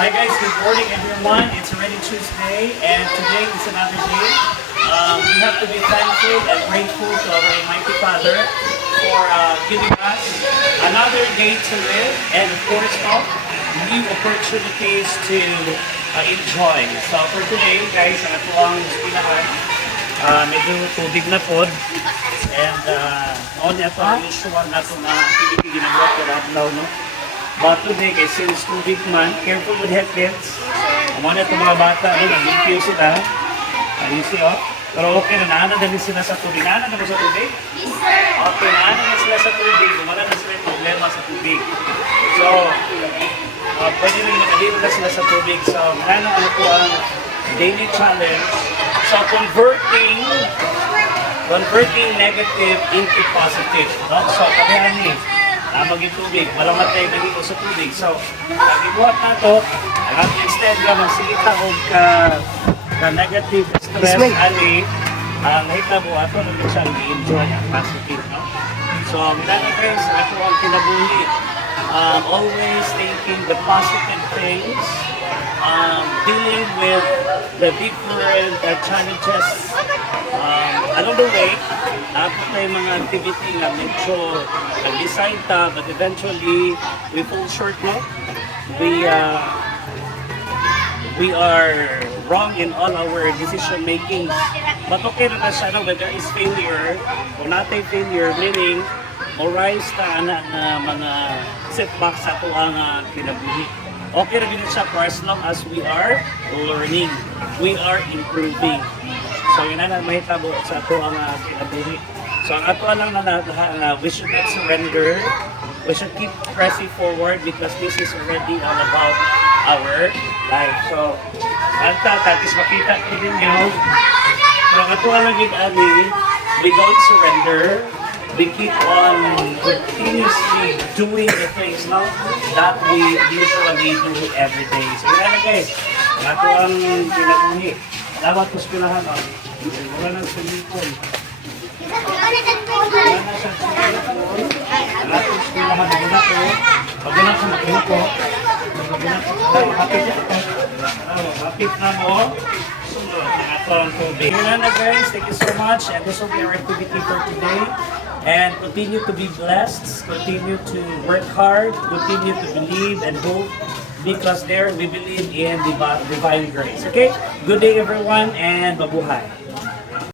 Hi guys, good morning everyone. It's already Tuesday and today is another day. We have to be thankful and grateful to our Almighty Father for giving us another day to live and of course new opportunities to enjoy. So for today guys, ito ang spinahan. Medyo tubig na po and on ito ang usual na ito na ginagawa ko now, no? But today, kasi since tubig man, careful with headlights. Muna itong mga bata, nag-review sila. You see, oh. Pero okay na, naana na sila sa tubig. Naana na ba sa tubig? Yes, sir. Okay, naana na sila sa tubig. Wala na sila yung problema sa tubig. So, pwede rin nakadito na sila sa tubig. So, ano po ang daily challenge. So, converting negative into positive. No? So, kaya ni, maging tubig, walang matay naging sa tubig. So, nagibuhat na ito, instead ka magsilita o ka negative stress, ali, ang hitabo ato, naging siya i-enjoy ang positive. No? So, mga guys, ito ang kinabuhi. Always thinking the positive things, dealing with the different challenges along the way. Tapos na yung mga activity na medyo nag-decide ta, but eventually we fall short, no? We are wrong in all our decision making. But okay na siya, no? When there is failure, kung natin failure, meaning arise ta na mga setbacks sa ito ang kinabuhi. Okay na din siya for as long as we are learning, we are improving. So yun na mahitabo sa ito ang kinabuhi. So ang ato lang na we should not surrender. We should keep pressing forward because this is already all about our life. So, tapos makita ko din nyo. So ang ato lang yun, we don't surrender. We keep on continuously doing the things now that we usually do every day. So yun na guys, ang ato ang kinabuhi. Dapat ko spilahan, wala nang sumipon. Wala na siyang sumipon. Dapat ko spilahan, wala ko. Pag wala ko makina ko, hapit na mo. Sunod, ito ang tubig. Yun na guys, thank you so much. And this will be our activity for today. And continue to be blessed, continue to work hard, continue to believe and hope. Because there we believe in divine grace. Okay? Good day everyone and mabuhay.